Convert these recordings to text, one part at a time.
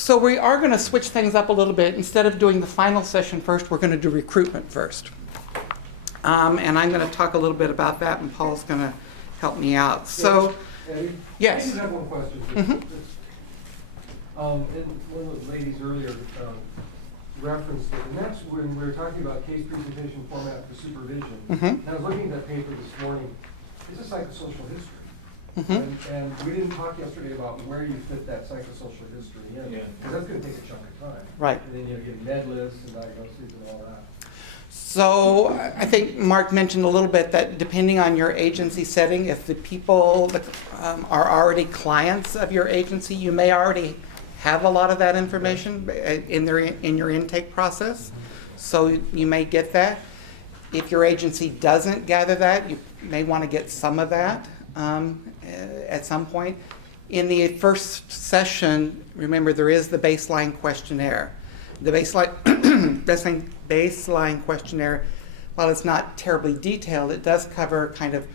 So we are going to switch things up a little bit. Instead of doing the final session first, we're going to do recruitment first. And I'm going to talk a little bit about that, and Paul's going to help me out. So, Eddie, yes. I just have one question. Mhm. And one of the ladies earlier referenced it, and that's when we were talking about case presentation format for supervision. Mhm. And I was looking at that paper this morning. It's a psychosocial history. Mhm. And we didn't talk yesterday about where you fit that psychosocial history in, because that's going to take a chunk of time. Right. And then you're getting med lists and diagnoses and all that. So I think Mark mentioned a little bit that depending on your agency setting, if the people that are already clients of your agency, you may already have a lot of that information in your intake process. So you may get that. If your agency doesn't gather that, you may want to get some of that at some point. In the first session, remember there is the baseline questionnaire. The baseline questionnaire, while it's not terribly detailed, it does cover kind of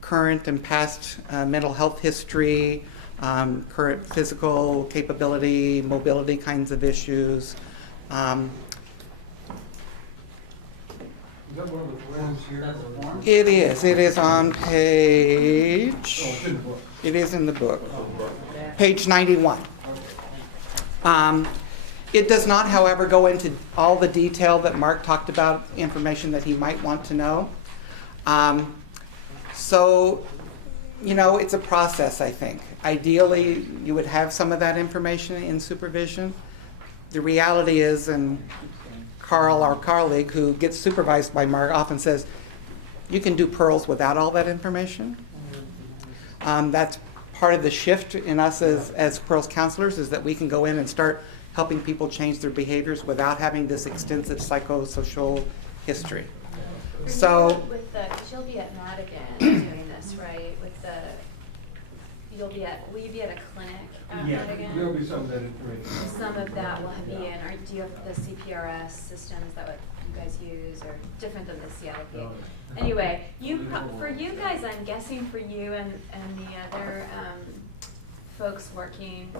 current and past mental health history, current physical capability, mobility kinds of issues. Is that one of the forms here? That's a form? It is on page, Oh, it's in the book. it is in the book, page 91. It does not, however, go into all the detail that Mark talked about, information that he might want to know. So, you know, it's a process, I think. Ideally, you would have some of that information in supervision. The reality is, and Carl, our colleague who gets supervised by Mark, often says, you can do pearls without all that information. That's part of the shift in us as pearls counselors, is that we can go in and start helping people change their behaviors without having this extensive psychosocial history. So, with the, cause you'll be at Madigan doing this, right? With the, will you be at a clinic at Madigan? There'll be some of that information. Some of that will be in, or do you have the CPRS systems that what you guys use, or different than the CLP? No. Anyway, for you guys, I'm guessing for you and the other folks working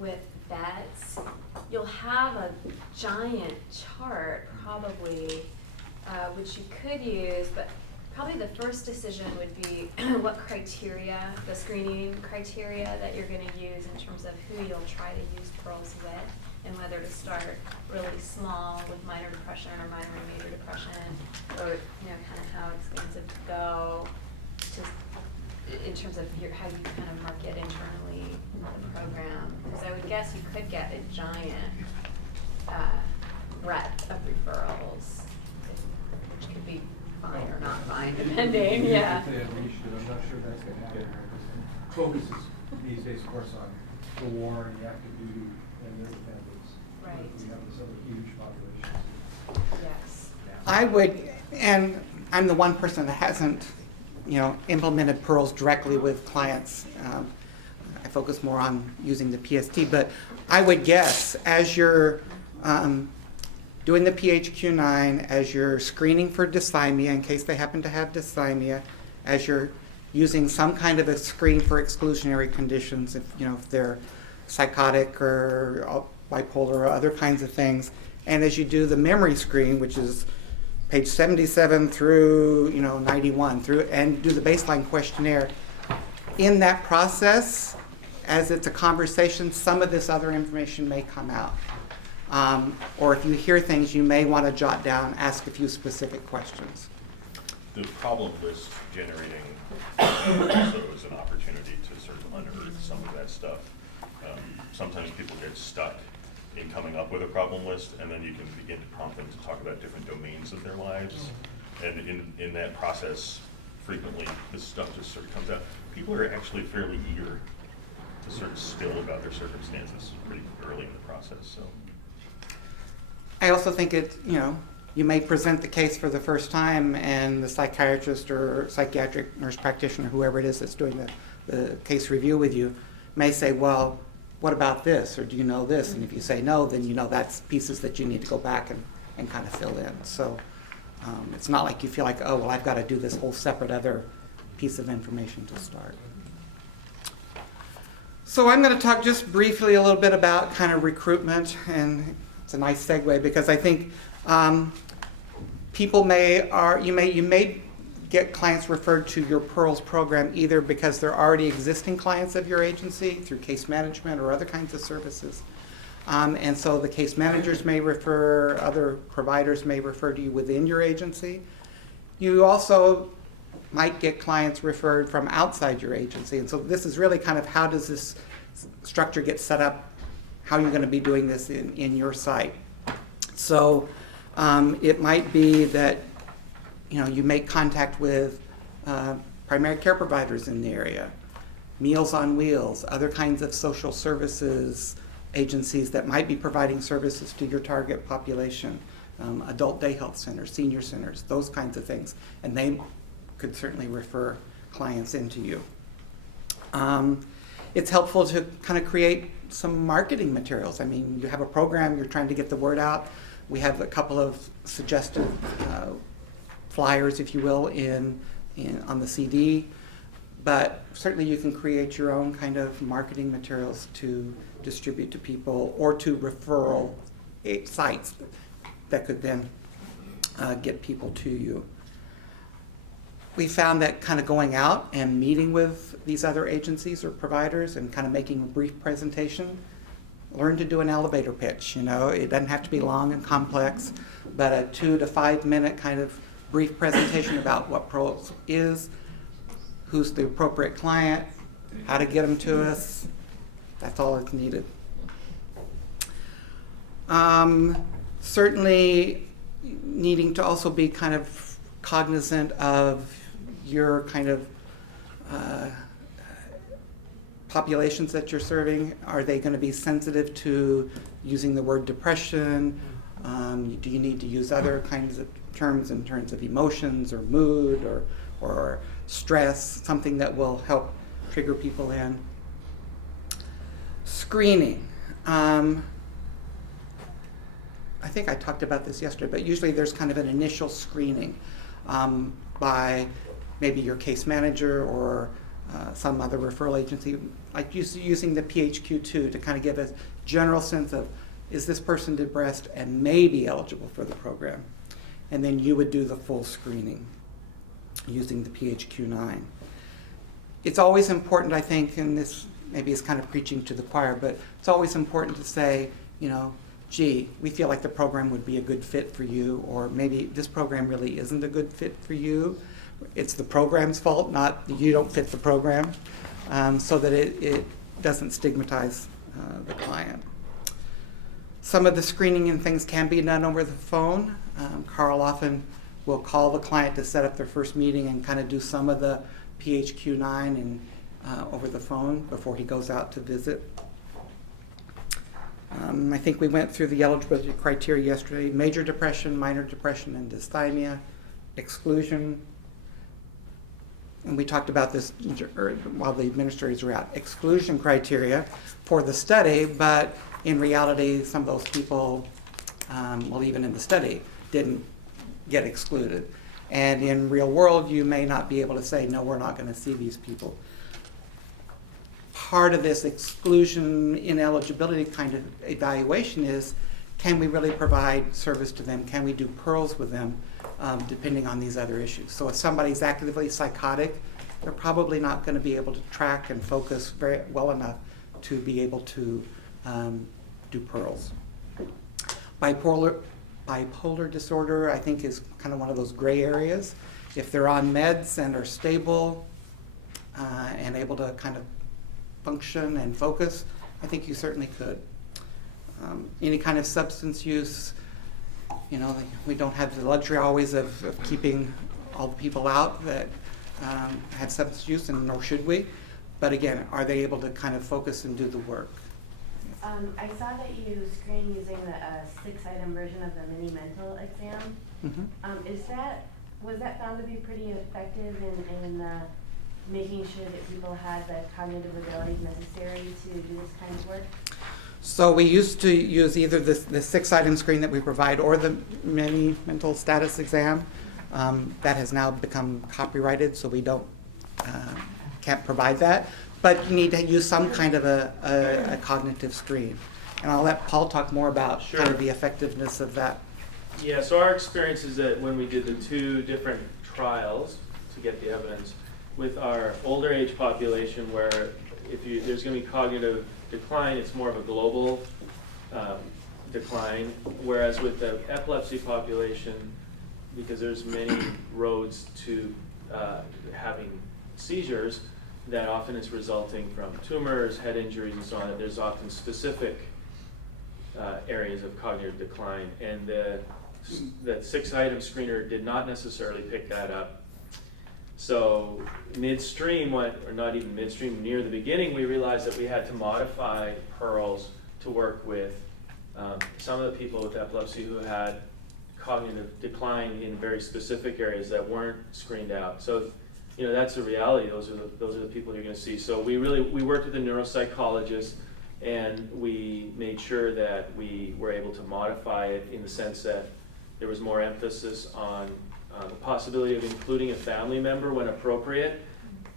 with vets, you'll have a giant chart probably, which you could use, but probably the first decision would be what criteria, the screening criteria that you're gonna use in terms of who you'll try to use pearls with, and whether to start really small with minor depression or minor and major depression, or kind of how expansive to go, just in terms of how you kind of market internally in the program. Because I would guess you could get a giant breadth of referrals, which could be fine or not fine, depending, yeah. If they had reached it, I'm not sure that's going to happen. Focuses these days, of course, on the war and the active duty and their dependents. Right. We have this other huge population. Yes. I would, and I'm the one person that hasn't, implemented pearls directly with clients. I focus more on using the PST, but I would guess as you're doing the PHQ-9, as you're screening for dysthymia in case they happen to have dysthymia, as you're using some kind of a screen for exclusionary conditions, if they're psychotic or bipolar or other kinds of things, and as you do the memory screen, which is page 77 through 91, and do the baseline questionnaire. In that process, as it's a conversation, some of this other information may come out. Or if you hear things, you may want to jot down, ask a few specific questions. The problem list generating also is an opportunity to sort of unearth some of that stuff. Sometimes people get stuck in coming up with a problem list, and then you can begin to prompt them to talk about different domains of their lives. And in that process, frequently this stuff just sort of comes out. People are actually fairly eager to sort of spill about their circumstances pretty early in the process. So I also think you may present the case for the first time, and the psychiatrist or psychiatric nurse practitioner, whoever it is that's doing the case review with you, may say, well, what about this, or do you know this? And if you say no, then that's pieces that you need to go back and kind of fill in. So it's not like you feel like, oh, well, I've got to do this whole separate other piece of information to start. So I'm going to talk just briefly a little bit about kind of recruitment, and it's a nice segue because I think people you may get clients referred to your Pearls program either because they're already existing clients of your agency through case management or other kinds of services. And so the case managers may refer, other providers may refer to you within your agency. You also might get clients referred from outside your agency. And so this is really kind of how does this structure get set up, how you're going to be doing this in your site. So it might be that you make contact with primary care providers in the area, Meals on Wheels, other kinds of social services agencies that might be providing services to your target population, adult day health centers, senior centers, those kinds of things. And they could certainly refer clients into you. It's helpful to kind of create some marketing materials. I mean, you have a program, you're trying to get the word out. We have a couple of suggested flyers, if you will, on the CD. But certainly you can create your own kind of marketing materials to distribute to people or to referral sites that could then get people to you. We found that kind of going out and meeting with these other agencies or providers and kind of making a brief presentation, learn to do an elevator pitch. It doesn't have to be long and complex, but a 2 to 5 minute kind of brief presentation about what Pearls is, who's the appropriate client, how to get them to us. That's all that's needed. Certainly needing to also be kind of cognizant of your kind of populations that you're serving. Are they going to be sensitive to using the word depression? Do you need to use other kinds of terms in terms of emotions or mood or stress, something that will help trigger people in? Screening. I think I talked about this yesterday, but usually there's kind of an initial screening by maybe your case manager or some other referral agency, like using the PHQ-2 to kind of give a general sense of, is this person depressed and may be eligible for the program? And then you would do the full screening using the PHQ-9. It's always important, I think, and this maybe is kind of preaching to the choir, but it's always important to say, gee, we feel like the program would be a good fit for you, or maybe this program really isn't a good fit for you. It's the program's fault, not that you don't fit the program, so that it doesn't stigmatize the client. Some of the screening and things can be done over the phone. Carl often will call the client to set up their first meeting and kind of do some of the PHQ-9 and over the phone before he goes out to visit. I think we went through the eligibility criteria yesterday. Major depression, minor depression, and dysthymia, exclusion. And we talked about this while the administrators were out. Exclusion criteria for the study, but in reality, some of those people, even in the study, didn't get excluded. And in real world, you may not be able to say, no, we're not going to see these people. Part of this exclusion ineligibility kind of evaluation is, can we really provide service to them? Can we do Pearls with them, depending on these other issues? So if somebody's actively psychotic, they're probably not going to be able to track and focus very well enough to be able to do Pearls. Bipolar disorder, I think, is kind of one of those gray areas. If they're on meds and are stable and able to kind of function and focus, I think you certainly could. Any kind of substance use, we don't have the luxury always of keeping all the people out that have substance use, and nor should we. But again, are they able to kind of focus and do the work? I saw that you screen using the 6-item version of the mini mental exam. Mm-hmm. Was that found to be pretty effective in making sure that people had the cognitive abilities necessary to do this kind of work? So we used to use either the 6-item screen that we provide or the mini mental status exam. That has now become copyrighted, so we can't provide that. but you need to use some kind of a cognitive screen. And I'll let Paul talk more about kind of the effectiveness of that. Yeah, so our experience is that when we did the 2 different trials to get the evidence, with our older age population where there's going to be cognitive decline, it's more of a global decline, whereas with the epilepsy population, because there's many roads to having seizures, that often is resulting from tumors, head injuries, and so on, that there's often specific areas of cognitive decline. And that 6-item screener did not necessarily pick that up. So midstream, or not even midstream, near the beginning, we realized that we had to modify Pearls to work with some of the people with epilepsy who had cognitive decline in very specific areas that weren't screened out. So, that's the reality. Those are the people you're going to see. So we worked with a neuropsychologist, and we made sure that we were able to modify it in the sense that there was more emphasis on the possibility of including a family member when appropriate,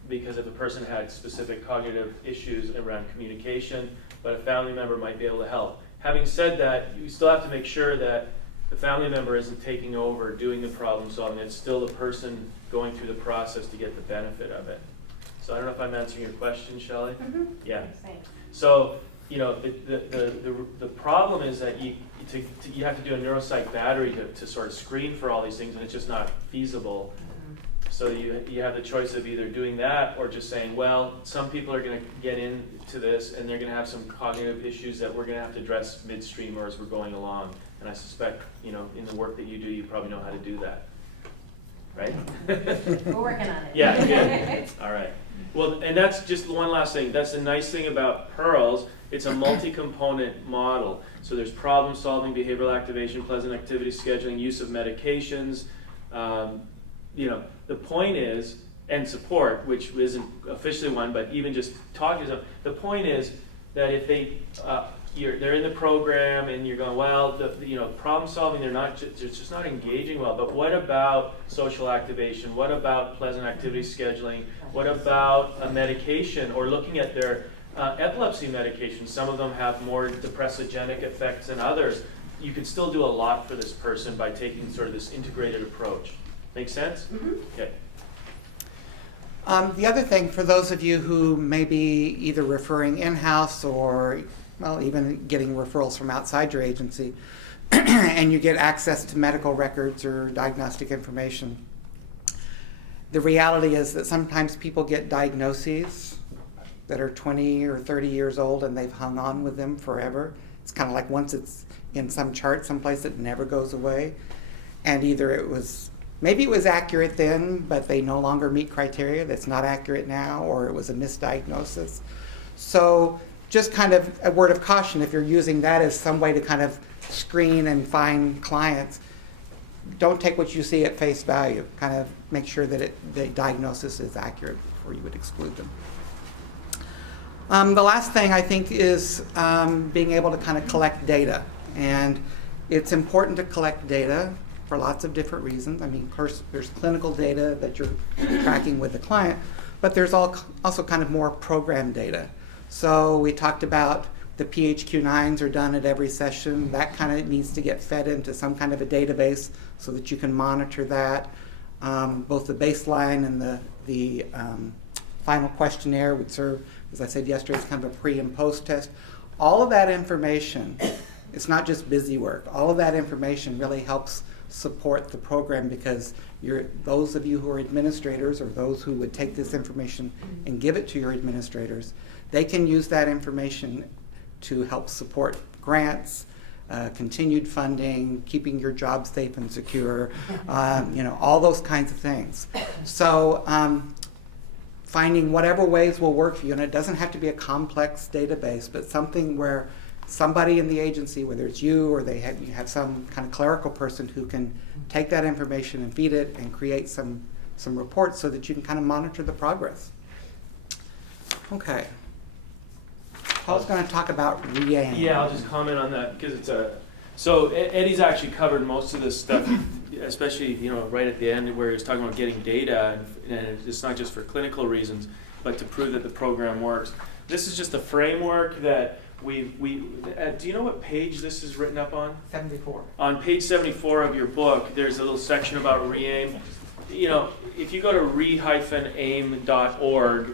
because if a person had specific cognitive issues around communication, but a family member might be able to help. Having said that, you still have to make sure that the family member isn't taking over, doing the problem solving. It's still the person going through the process to get the benefit of it. So I don't know if I'm answering your question, Shelley? Mm-hmm. Yeah. Thanks. So, the problem is that you have to do a neuropsych battery to sort of screen for all these things, and it's just not feasible. So you have the choice of either doing that or just saying, well, some people are going to get into this and they're going to have some cognitive issues that we're going to have to address midstream or as we're going along. And I suspect, in the work that you do, you probably know how to do that. Right? We're working on it. Yeah, good. All right. Well, and that's just one last thing. That's the nice thing about Pearls. It's a multi-component model. So there's problem solving, behavioral activation, pleasant activity scheduling, use of medications. The point is, and support, which isn't officially one, but even just talking to them, the point is that if they're in the program and you're going, well, problem solving, they're just not engaging well. But what about social activation? What about pleasant activity scheduling? What about a medication or looking at their epilepsy medication? Some of them have more depressogenic effects than others. You could still do a lot for this person by taking sort of this integrated approach. Make sense? Mm-hmm. Okay. The other thing, for those of you who may be either referring in-house or, well, even getting referrals from outside your agency, and you get access to medical records or diagnostic information, the reality is that sometimes people get diagnoses that are 20 or 30 years old and they've hung on with them forever. It's kind of like once it's in some chart someplace, it never goes away. And either maybe it was accurate then, but they no longer meet criteria, that's not accurate now, or it was a misdiagnosis. So just kind of a word of caution, if you're using that as some way to kind of screen and find clients, don't take what you see at face value. Kind of make sure that the diagnosis is accurate before you would exclude them. The last thing I think is being able to kind of collect data. And it's important to collect data for lots of different reasons. I mean, of course, there's clinical data that you're tracking with the client, but there's also kind of more program data. So we talked about the PHQ-9s are done at every session. That kind of needs to get fed into some kind of a database so that you can monitor that. Both the baseline and the final questionnaire would serve, as I said yesterday, as kind of a pre and post test. All of that information, it's not just busy work. All of that information really helps support the program, because those of you who are administrators or those who would take this information and give it to your administrators, they can use that information to help support grants, continued funding, keeping your job safe and secure, all those kinds of things. So finding whatever ways will work for you, and it doesn't have to be a complex database, but something where somebody in the agency, whether it's you or you have some kind of clerical person who can take that information and feed it and create some reports so that you can kind of monitor the progress. Okay. Paul's going to talk about REAM. Yeah, I'll just comment on that because so Eddie's actually covered most of this stuff, especially right at the end where he was talking about getting data, and it's not just for clinical reasons. but to prove that the program works. This is just a framework that do you know what page this is written up on? 74. On page 74 of your book, there's a little section about REAIM. You know, if you go to re-aim.org,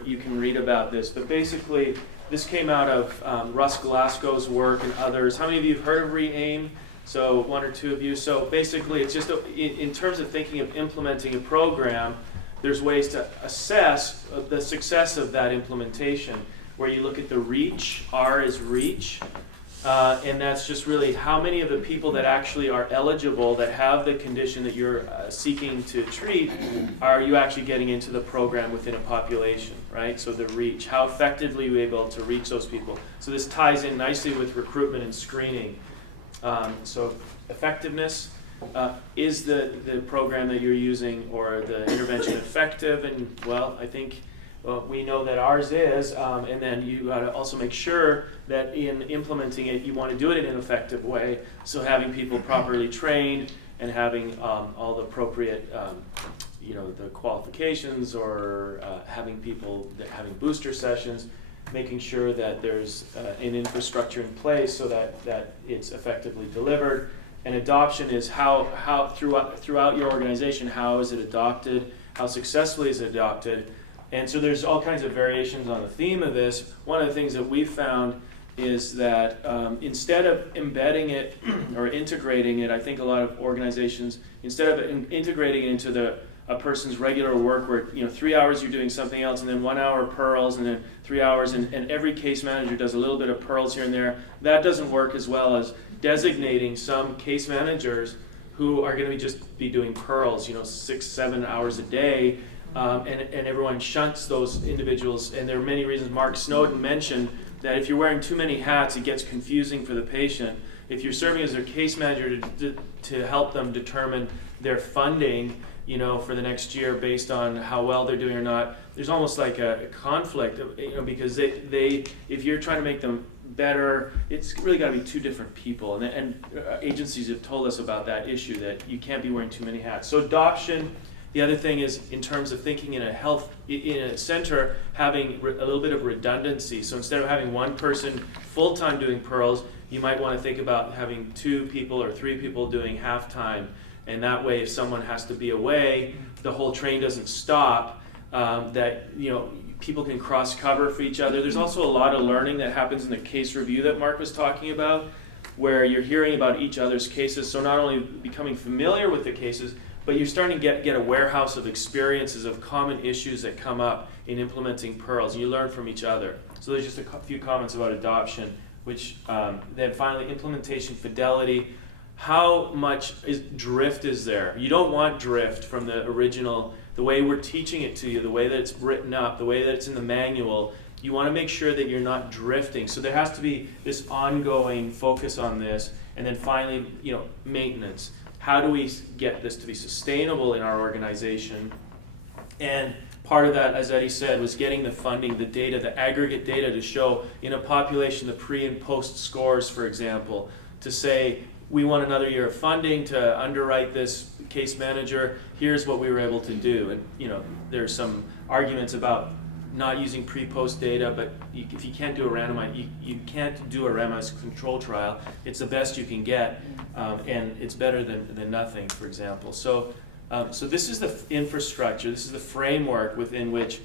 you can read about this. But basically, this came out of Russ Glasgow's work and others. How many of you have heard of REAIM? So one or two of you. So basically, it's just in terms of thinking of implementing a program, there's ways to assess the success of that implementation, where you look at the reach. R is reach. And that's just really how many of the people that actually are eligible, that have the condition that you're seeking to treat, are you actually getting into the program within a population, right? So the reach, how effectively are you able to reach those people? So this ties in nicely with recruitment and screening. So effectiveness, is the program that you're using or the intervention effective? And well, I think we know that ours is, and then you got to also make sure that in implementing it, you want to do it in an effective way. So having people properly trained and having all the appropriate, the qualifications, or having people having booster sessions, making sure that there's an infrastructure in place so that it's effectively delivered. And adoption is how throughout your organization, how is it adopted? How successfully is it adopted? And so there's all kinds of variations on the theme of this. One of the things that we've found is that instead of embedding it or integrating it, I think a lot of organizations, instead of integrating it into a person's regular work where 3 hours you're doing something else and then 1 hour pearls and then 3 hours and every case manager does a little bit of pearls here and there, that doesn't work as well as designating some case managers who are going to just be doing pearls, 6-7 hours a day. And everyone shunts those individuals, and there are many reasons. Mark Snowden mentioned that if you're wearing too many hats, it gets confusing for the patient. If you're serving as their case manager to help them determine their funding, for the next year based on how well they're doing or not, there's almost like a conflict, because they if you're trying to make them better, it's really got to be two different people, and agencies have told us about that issue, that you can't be wearing too many hats. So adoption. The other thing is, in terms of thinking in a center, having a little bit of redundancy. So instead of having one person full-time doing pearls, you might want to think about having 2 people or 3 people doing half-time. And that way, if someone has to be away, the whole train doesn't stop, people can cross-cover for each other. There's also a lot of learning that happens in the case review that Mark was talking about, where you're hearing about each other's cases. So not only becoming familiar with the cases, but you're starting to get a warehouse of experiences of common issues that come up in implementing pearls, and you learn from each other. So there's just a few comments about adoption, which then finally implementation fidelity. How much drift is there? You don't want drift from the original, the way we're teaching it to you, the way that it's written up, the way that it's in the manual. You want to make sure that you're not drifting. So there has to be this ongoing focus on this, and then finally, maintenance. How do we get this to be sustainable in our organization? And part of that, as Eddie said, was getting the funding, the data, the aggregate data to show in a population the pre and post scores, for example, to say, we want another year of funding to underwrite this case manager. Here's what we were able to do. And there's some arguments about not using pre-post data, but if you can't do a randomized, you can't do a randomized control trial. It's the best you can get, and it's better than nothing, for example. So this is the infrastructure. This is the framework within which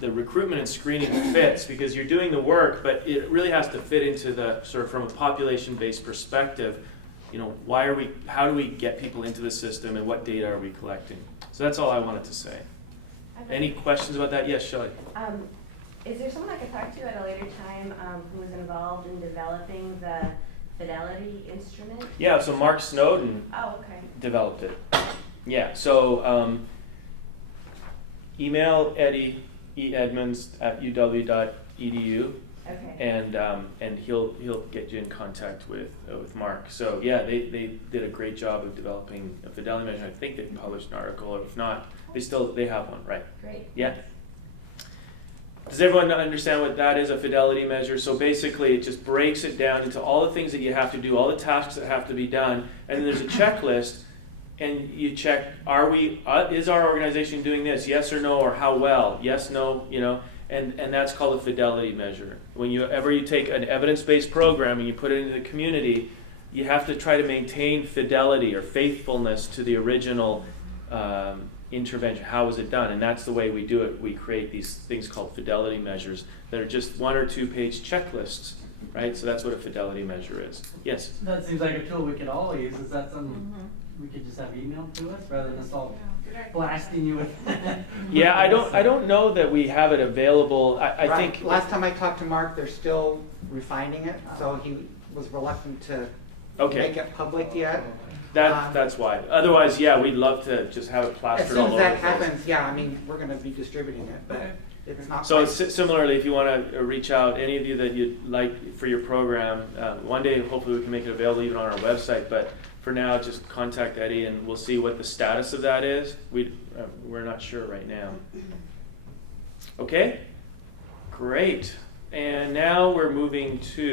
the recruitment and screening fits, because you're doing the work, but it really has to fit into the sort of from a population-based perspective. How do we get people into the system, and what data are we collecting? So that's all I wanted to say. Any questions about that? Yes, Shelley. Is there someone I could talk to at a later time who was involved in developing the fidelity instrument? Yeah, so Mark Snowden developed it. Yeah, so email Eddie edmonds@uw.edu, and he'll get you in contact with Mark. So yeah, they did a great job of developing a fidelity measure. I think they published an article, or if not, they have one, right? Great. Yeah. Does everyone understand what that is, a fidelity measure? So basically, it just breaks it down into all the things that you have to do, all the tasks that have to be done, and then there's a checklist and you check, is our organization doing this? Yes or no, or how well? Yes, no, and that's called a fidelity measure. Whenever you take an evidence-based program and you put it into the community, you have to try to maintain fidelity or faithfulness to the original intervention. How was it done? And that's the way we do it. We create these things called fidelity measures that are just 1 or 2 page checklists, right? So that's what a fidelity measure is. Yes? That seems like a tool we could all use. Is that something we could just have emailed to us rather than us all blasting you with? Yeah, I don't know that we have it available. I Right. think Last time I talked to Mark, they're still refining it, so he was reluctant to Okay. make it public yet. that's why. Otherwise, yeah, we'd love to just have it As plastered soon all as over that the place. happens, yeah, I mean, we're gonna be distributing it, but it's not. So quite- similarly, if you want to reach out, any of you that you'd like for your program, one day hopefully we can make it available even on our website. But for now, just contact Eddie and we'll see what the status of that is. We're not sure right now. Okay, great. And now we're moving to